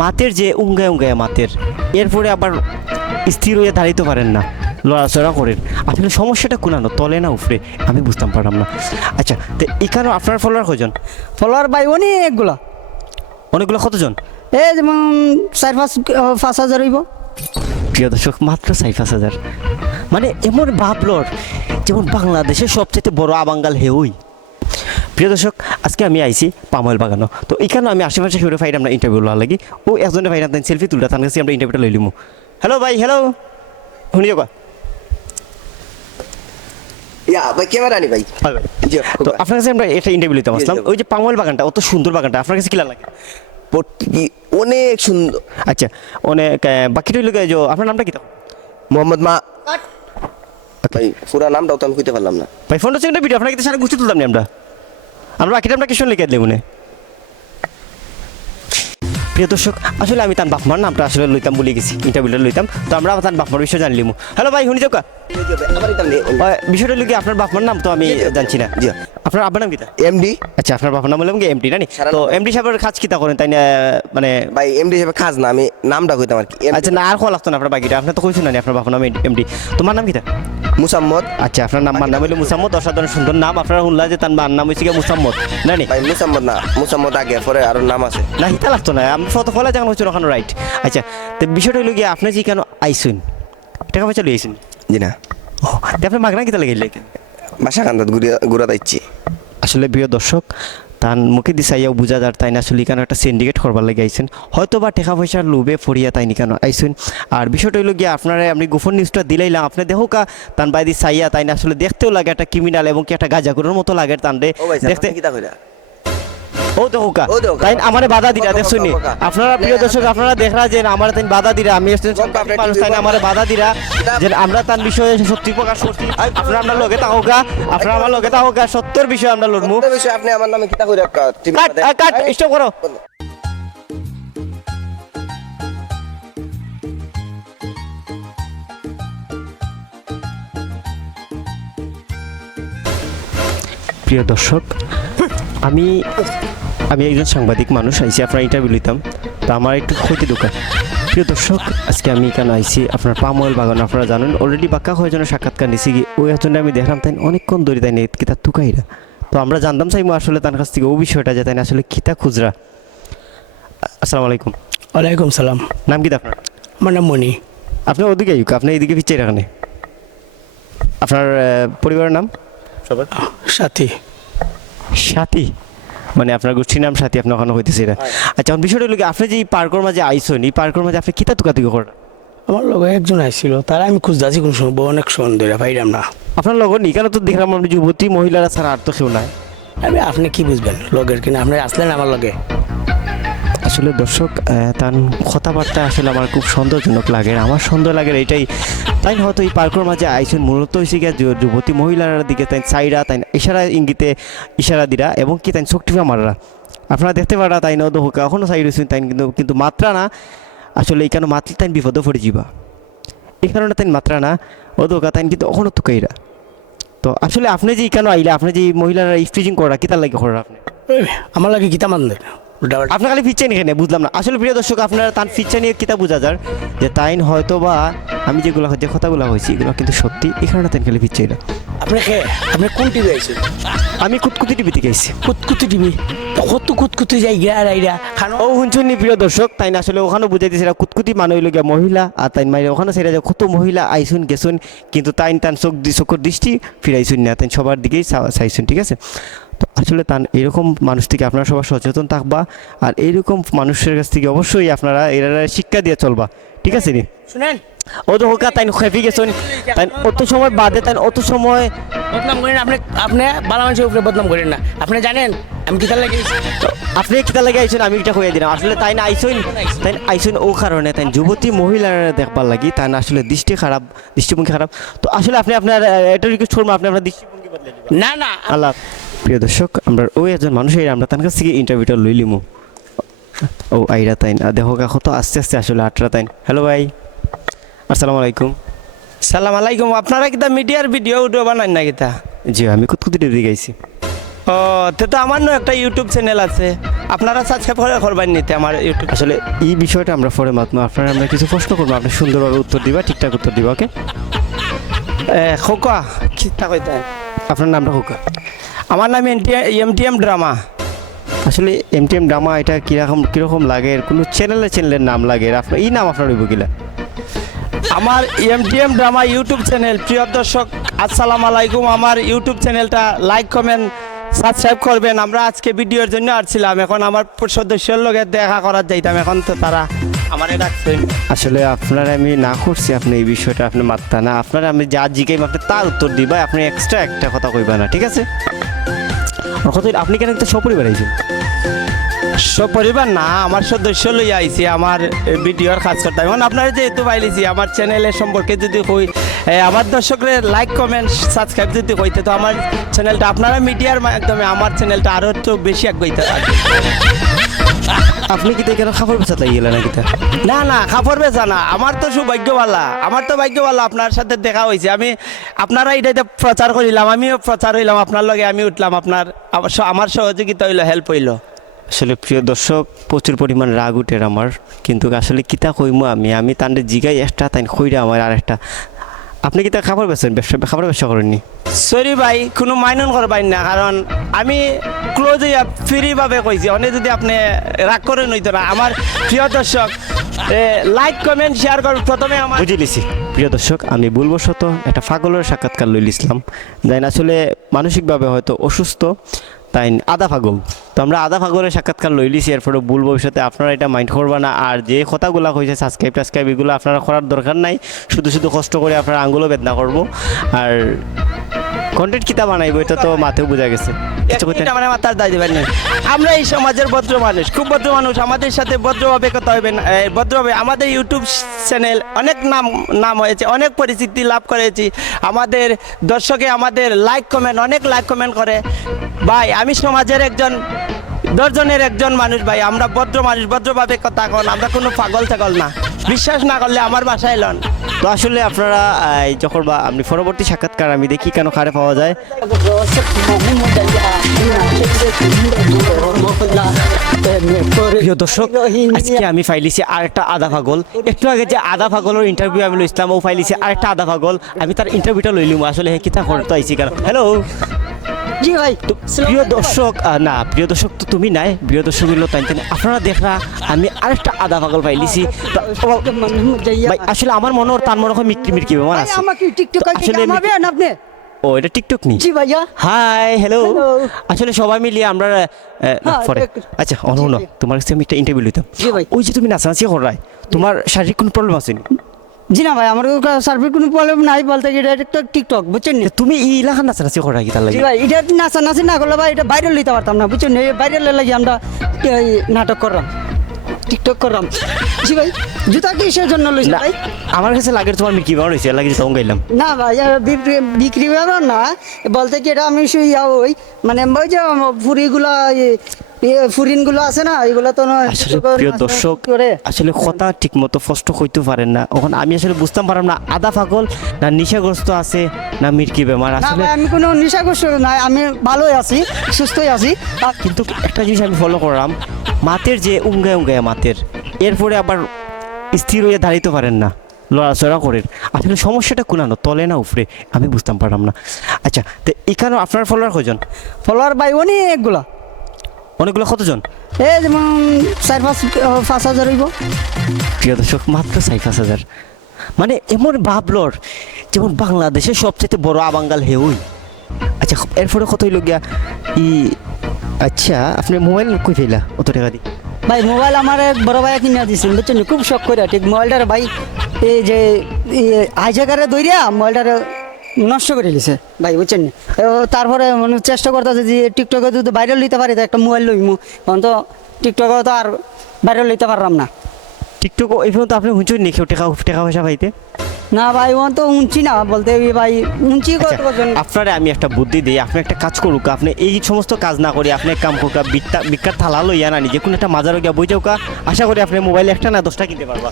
মাতের যে উঙ্গায় উঙ্গায় মাতের, এরপরে আবার স্থির হয়ে দাঁড়াইতে পারেন না, লড়াচড়া করেন। আসলে সমস্যাটা কোনানো, তলে না উপরে, আমি বুঝতাম পারলাম না। আচ্ছা, তো এখানে আপনার ফলোয়ার কজন? ফলোয়ার ভাই অনেকগুলা, অনেকগুলো কতজন? এই যেমন 4-5 হাজার হইব। প্রিয় দর্শক, মাত্র 4-5 হাজার, মানে এমন ভাবলর যেমন বাংলাদেশের সবচেয়ে বড় আবাঙ্গাল হেউই। প্রিয় দর্শক, আজকে আমি আইছি পাময়েল বাগানো। তো এখানে আমি আশেপাশে সরে ফাইড আমরা ইন্টারভিউ লওয়ার লাগি। ও একজনের ফাইড আপনার সেলফি তুলটা, তার কাছে আমরা ইন্টারভিউটা লইলিমু। হ্যালো ভাই, হ্যালো, শুনি যাবা? ভাই ক্যামেরা নি ভাই। তো আপনার কাছে আমরা একটা ইন্টারভিউ নিতে আসলাম। ওই যে পাময়েল বাগানটা, অত সুন্দর বাগানটা, আপনার কাছে কি লাগে? অনেক সুন্দর। আচ্ছা, অনেক বাকিটা হইল যে আপনার নামটা কি? মোহাম্মদ মা ভাই, পুরা নামটাও তো আমি কইতে পারলাম না ভাই। ফোনটা চেয়ে ভিডিও আপনাকে সারা গুছিয়ে তুলতাম না আমরা বাকিটা আমরা কিছু লিখে দিলে মনে। প্রিয় দর্শক, আসলে আমি তার বাপমার নামটা আসলে লইতাম বলে গেছি, ইন্টারভিউটা লইতাম। তো আমরা তার বাপমার বিষয়ে জানলিমু। হ্যালো ভাই, শুনি যাও? বিষয়টা লিখে আপনার বাপমার নাম তো আমি জানছি না। জি, আপনার আব্বার নাম কি? এমডি। আচ্ছা, আপনার বাবার নাম বললাম কি এমডি না? তো এমডি সাহেবের কাজ কিতা করেন তাই না? মানে ভাই এমডি হিসেবে কাজ না, আমি নামটা কইতাম আর কি। আচ্ছা, না আর কোয়া লাগতো না আপনার বাকিটা, আপনার তো কইছেন না আপনার বাবার নাম এমডি। তোমার নাম কিতা? মুসাম্মদ। আচ্ছা, আপনার নাম নাম হইলো মুসাম্মদ। অসাধারণ সুন্দর নাম। আপনারা শুনলা যে তার নাম হয়েছে গিয়ে মুসাম্মদ না নি? ভাই মুসাম্মদ না, মুসাম্মদ আগে, পরে আরো নাম আছে। না, হিতা লাগতো না, আমি ফটো ফলা যখন হচ্ছে ওখানে রাইট। আচ্ছা, তো বিষয়টা হইলো গিয়ে আপনি যে কেন আইসুন, টাকা পয়সা লইছেন? জি না। ও, আপনি মাগনা কিতা লেগে? বাসা কান্দাত ঘুরা দিচ্ছি। আসলে প্রিয় দর্শক, তার মুখে দিছাইয়াও বুঝা যার তাই না আসলে কেন একটা সিন্ডিকেট করবার লাগে আইসেন, হয়তো বা টাকা পয়সার লোভে ফরিয়া তাই নি কেন আইসেন। আর বিষয়টা হইলো গিয়ে আপনারা আমি গোপন নিউজটা দিলাইলাম, আপনি দেখো কা তান বাইদি চাইয়া তাই না আসলে দেখতেও লাগে একটা ক্রিমিনাল এবং কি একটা গাঁজাখোরের মতো লাগে তান দেখতে। ও দেখো কা তাই আমারে বাধা দিরা দেখছুনি আপনারা। প্রিয় দর্শক, আপনারা দেখরা যে আমার তাই বাধা দিরা, আমি মানুষ তাই আমারে বাধা দিরা যে আমরা তার বিষয়ে সত্যি প্রকাশ করছি। আপনারা আমরা লগে থাকো গা, আপনারা আমার লগে থাকো গা, সত্যের বিষয়ে আমরা লড়মু। আপনি আমার নামে কিতা কইরা কাট স্টপ করো। প্রিয় দর্শক, আমি একজন সাংবাদিক মানুষ, আইসি আপনার ইন্টারভিউ নিতাম। তো আমার একটু ক্ষতি দোকান। প্রিয় দর্শক, আজকে আমি কেন আইসি আপনার পাময়েল বাগান, আপনারা জানেন অলরেডি বাক্কা হয়ে যেন সাক্ষাৎকার নিছি গিয়ে ওই জন্য আমি দেখলাম তাই অনেকক্ষণ দড়ি তাই নেই কিতা তুকাইরা। তো আমরা জানতাম চাইবো আসলে তার কাছ থেকে ও বিষয়টা যে তাই আসলে কিতা খুচরা। আসসালামু আলাইকুম। ওয়ালাইকুম সালাম। নাম কি আপনার? আমার নাম মনি। আপনি ওদিকে আইক, আপনি এইদিকে পিছিয়ে রাখেন। আপনার পরিবারের নাম? সবার সাথী। সাথী মানে আপনার গোষ্ঠীর নাম সাথী, আপনি ওখানে হইতেছে এটা। আচ্ছা, বিষয়টা হলো আপনি যে এই পার্কের মাঝে আইসেন, এই পার্কের মাঝে আপনি কিতা তুকাতুকি করেন? আমার লগে একজন আইছিল, তারা আমি খুঁজতেছি কোন সময় অনেক সুন্দর পাইলাম না। আপনার লগর নি কেন? তো দেখলাম আপনি যুবতী মহিলারা ছাড়া আর তো কেউ নাই। আমি আপনি কি বুঝবেন লগের কিনা, আপনি আসলেন আমার লগে। আসলে দর্শক, তার কথাবার্তা আসলে আমার খুব সন্দেহজনক লাগে। আমার সন্দেহ লাগে এইটাই, তাই হয়তো এই পার্কের মাঝে আইসেন মূলত হয়েছে গিয়ে যুবতী মহিলার দিকে তাই চাইরা তাই ইশারা ইঙ্গিতে ইশারা দিরা এবং কি তাই শক্তিফা মাররা আপনারা দেখতে পারা তাই না হোক এখনও চাই রয়েছেন তাই, কিন্তু মাত্রা না আসলে এই কেন মাতলে তাই বিপদে পড়ে যাবা, এই কারণে তাই মাত্রা না ও দোকা তাই কিন্তু এখনও তুকাইরা। তো আসলে আপনি যে কেন আইলে, আপনি যে মহিলারা স্টিচিং করা কিতার লাগে করা আপনি আমার লাগে কিতা মানলেন? আপনার খালি ফিচ্ছা নিয়ে বুঝলাম না। আসলে প্রিয় দর্শক, আপনারা তার ফিচ্ছা নিয়ে কিতা বোঝা যার যে তাইন হয়তো বা আমি যেগুলো যে কথাগুলো হয়েছি এগুলো কিন্তু সত্যি, এই কারণে তাই খালি ফিচ্ছাই না। আপনি কোন টিভি আইছেন? আমি কুতকুতি টিভি থেকে আইছি। কুতকুতি টিভি? কত কুতকুতি যাই গিয়া রাইরা খানো। ও শুনছেন নি প্রিয় দর্শক, তাই না আসলে ওখানে বুঝাই দিয়েছে কুতকুতি মানুষ হইল গিয়া মহিলা, আর তাই মানে ওখানে সেটা যে কত মহিলা আইসুন গেছুন, কিন্তু তাই তান চোখের দৃষ্টি ফিরাইছুন না, তাই সবার দিকেই চাইছুন। ঠিক আছে? তো আসলে তান এরকম মানুষ থেকে আপনারা সবাই সচেতন থাকবা, আর এইরকম মানুষের কাছ থেকে অবশ্যই আপনারা এরা শিক্ষা দিয়ে চলবা। ঠিক আছে নি? শুনেন, ও তো হোকা তাই খেপি গেছেন, তাই অত সময় বাদে তাই অত সময় বদনাম করেন আপনি। আপনি ভালো মানুষের উপরে বদনাম করেন না। আপনি জানেন আমি কিতা লাগে? আপনি কিতা লাগে আইসেন আমি এটা কইয়া দিলাম। আসলে তাই না আইসেন, তাই আইসেন ও কারণে তাই যুবতী মহিলারা দেখবার লাগি তাই না আসলে দৃষ্টিভঙ্গি খারাপ। তো আসলে আপনি আপনার এটা রিকোয়েস্ট করবো আপনি আপনার দৃষ্টিভঙ্গি বদলে দিবেন। না না আল্লাহ। প্রিয় দর্শক, আমরা ওই একজন মানুষের আমরা তার কাছ থেকে ইন্টারভিউটা লইলিমু। ও আইরা তাই না দেখো কাকো তো আস্তে আস্তে আসলে আটরা তাই। হ্যালো ভাই, আসসালামু আলাইকুম। সালাম আলাইকুম। আপনারা কিতা মিডিয়ার ভিডিও বানান না কিতা? জি, আমি কুতকুতি টিভি গাইছি। ও, তে তো আমার একটা ইউটিউব চ্যানেল আছে। আপনারা সাবস্ক্রাইব করে করবেন নিতে আমার ইউটিউব। আসলে এই বিষয়টা আমরা পরে মাত্র আপনারা আমরা কিছু প্রশ্ন করবো, আপনি সুন্দরভাবে উত্তর দিবা, ঠিকঠাক উত্তর দিবা। ওকে, খোকা কি তা কইতে আপনার নামটা হোক। আমার নাম এমটিএম ড্রামা। আসলে এমটিএম ড্রামা এটা কীরকম লাগে, এর কোনো চ্যানেলের নাম লাগে, আপনার এই নাম আপনার হইব কিলা? আমার এমটিএম ড্রামা ইউটিউব চ্যানেল। প্রিয় দর্শক আসসালামু আলাইকুম, আমার ইউটিউব চ্যানেলটা লাইক কমেন্ট সাবস্ক্রাইব করবেন। আমরা আজকে ভিডিওর জন্য আসছিলাম, এখন আমার সদস্যের লগে দেখা করার যাইতাম, এখন তো তারা আমার ডাকছেন। আসলে আপনার আমি না করছি, আপনি এই বিষয়টা আপনি মাত্তা না, আপনার আমি যা জিজ্ঞাসা আপনি তার উত্তর দিবা, আপনি এক্সট্রা একটা কথা কইবা না, ঠিক আছে? আপনি কেন একটা সপরিবার আইছেন? সপরিবার না, আমার সদস্য লইয়া আইছি আমার ভিডিওর কাজ করতাম। এখন আপনারা যেহেতু পাইলিছি আমার চ্যানেলের সম্পর্কে যদি কই, আমার দর্শকদের লাইক কমেন্ট সাবস্ক্রাইব যদি কইতে, তো আমার চ্যানেলটা আপনারা মিডিয়ার মাধ্যমে আমার চ্যানেলটা আরও একটু বেশি আগাইতে পারবে। আপনি কি কেন খাবার বেচা লাগিয়ে গেলেন নাকি? না না, কাপড় বেচা না, আমার তো সৌভাগ্যবালা, আমার তো ভাগ্যবালা আপনার সাথে দেখা হয়েছে। আমি আপনারা এটাতে প্রচার করিলাম, আমিও প্রচার হইলাম আপনার লগে, আমি উঠলাম, আপনার আমার সহযোগিতা হইলো, হেল্প হইলো। আসলে প্রিয় দর্শক প্রচুর পরিমাণ রাগ উঠে আমার, কিন্তু আসলে কিতা কইমু আমি তান্ডে জিগাই একটা তাই কইরা আমার আর একটা। আপনি কি তা খাবার বেচেন, খাবার ব্যবসা করেননি? সরি ভাই, কোনো মাইনন করবেন না, কারণ আমি ক্লোজ হইয়া ফ্রিভাবে কইছি, অনেক যদি আপনি রাগ করেন হইতো না। আমার প্রিয় দর্শক লাইক কমেন্ট শেয়ার করুন। প্রথমে আমার বুঝে লিছি প্রিয় দর্শক, আমি ভুলবশত একটা পাগলের সাক্ষাৎকার লইলিছিলাম, যাই না আসলে মানসিকভাবে হয়তো অসুস্থ, তাই আধা পাগল। তো আমরা আধা পাগলের সাক্ষাৎকার লইলিছি, এরপরে ভুল ভবিষ্যতে আপনারা এটা মাইন্ড করবা না। আর যে কথাগুলো কইছে সাবস্ক্রাইব এগুলো আপনারা করার দরকার নাই, শুধু কষ্ট করে আপনারা আঙ্গুলও বেদনা করবো। আর কন্টেন্ট কিতা বানাইবো এটা তো মাথায় বোঝা গেছে। মানে মাথার দায় দেবেন না। আমরা এই সমাজের ভদ্র মানুষ, খুব ভদ্র মানুষ, আমাদের সাথে ভদ্রভাবে কথা হবে না, ভদ্রভাবে। আমাদের ইউটিউব চ্যানেল অনেক নাম হয়েছে, অনেক পরিচিতি লাভ করেছি, আমাদের দর্শকে আমাদের অনেক লাইক কমেন্ট করে। ভাই আমি সমাজের দশজনের একজন মানুষ ভাই, আমরা ভদ্র মানুষ, ভদ্রভাবে কথা কন, আমরা কোনো পাগল ছাগল না। বিশ্বাস না করলে আমার বাসায় লন। তো আসলে আপনারা যখন বা আপনি পরবর্তী সাক্ষাৎকার আমি দেখি কেন কারে পাওয়া যায়। প্রিয় দর্শক, আজকে আমি ফাইলিছি আরেকটা আধা পাগল। একটু আগে যে আধা পাগলের ইন্টারভিউ আমি লইছিলাম, ও ফাইলিছি আরেকটা আধা পাগল। আমি তার ইন্টারভিউটা লইলিম, আসলে কিতা করতে আইছি কেন। হ্যালো জি ভাই, প্রিয় দর্শক, না প্রিয় দর্শক তো তুমি নাই, প্রিয় দর্শক হইলো তাই আপনারা দেখরা আমি আরেকটা আধা পাগল পাইলিছি। ভাই আসলে আমার মনে হয় তার মনে হয় মিটকি বেমার আছে। আমাকে টিকটক আসলে আমাবেন আপনি? ও এটা টিকটক নি? জি ভাইয়া। Hi hello, Hello. আসলে সবাই মিলিয়ে আমরা পরে একটু- আচ্ছা অনুন তোমার কাছে আমি একটা ইন্টারভিউ লইতাম। জি ভাই। ওই যে তুমি নাচানাচি করাই, তোমার শারীরিক কোনো প্রবলেম আছে নি? জি না ভাই, আমার সার্ভিস কোনো প্রবলেম নাই, বলতে কি এটা একটা টিকটক, বুঝছেন নি? তুমি এই এলাকার নাচানাচি করাই কি তার লাগে? জি ভাই, এটা নাচানাচি না করলে ভাই এটা ভাইরাল লইতে পারতাম না, বুঝছেন? এই ভাইরাল লাগে আমরা এই নাটক করলাম, টিকটক করলাম। জি ভাই, জুতা কিসের জন্য লইছে না, ভাই? আমার কাছে লাগে তোমার মিটকি বেমার হয়েছে, লাগে তখন গাইলাম। না ভাই, বিক্রি ব্যাপার না, বলতে কি এটা আমি ওই মানে ওই যে ফুরিগুলা ফুরিনগুলো আছে না, এগুলো তো আসলে প্রিয় দর্শক, আসলে কথা ঠিক মতো স্পষ্ট হইতে পারেন না, এখন আমি আসলে বুঝতাম পারলাম না আধা পাগল না নেশাগ্রস্ত আছে না মিটকি বেমার। না আসলে ভাই, আমি কোনো নেশাগ্রস্ত নাই, আমি ভালোই আছি, সুস্থই আছি। কিন্তু একটা জিনিস আমি ফলো করলাম, মাতের যে উঙ্গায় মাতের, এরপরে আবার স্থির হয়ে দাঁড়িতে পারেন না, লড়াচড়া করেন। আসলে সমস্যাটা কোনানো, তলে না উপরে, আমি বুঝতাম পারলাম না। আচ্ছা, তো এখানেও আপনার ফলোয়ার কয়জন? ফলোয়ার ভাই অনেকগুলা, অনেকগুলো কতজন? এই যেমন 4-5 হইব। প্রিয় দর্শক, মাত্র 5,000। মানে এমন ভাবলর যেমন বাংলাদেশের সবচেয়ে বড় আবাঙ্গাল হেউই। আচ্ছা এরপরে কত হইল গিয়া আচ্ছা আপনি মোবাইল কই ফেলা অত টাকা দি? ভাই মোবাইল আমার এক বড় ভাইয়া কিনে দিয়েছেন, বুঝছেন, খুব শখ করে ঠিক মোবাইলটার ভাই এই যে আইজাগারে দইরা মোবাইলটারে নষ্ট করে দিছে ভাই, বুঝছেন। তারপরে মানে চেষ্টা করতেছে যে টিকটকে যদি ভাইরাল নিতে পারি তো একটা মোবাইল লইমু, কারণ তো টিকটকে তো আর ভাইরাল নিতে পারলাম না। টিকটক এই পর্যন্ত আপনি হুঁচুই নি কেউ টাকা পয়সা পাইতে? না ভাই, ও তো উঁচি না, বলতে ভাই উঁচি আচ্ছা, আপনারে আমি একটা বুদ্ধি দিই, আপনি একটা কাজ করুক, আপনি এই সমস্ত কাজ না করি আপনি এক কাম করুক, বিকার থালা লইয়া না নিজে কোনো একটা মাজার গিয়া বই যাওকা, আশা করি আপনি মোবাইল একটা না 10টা কিনতে পারবা।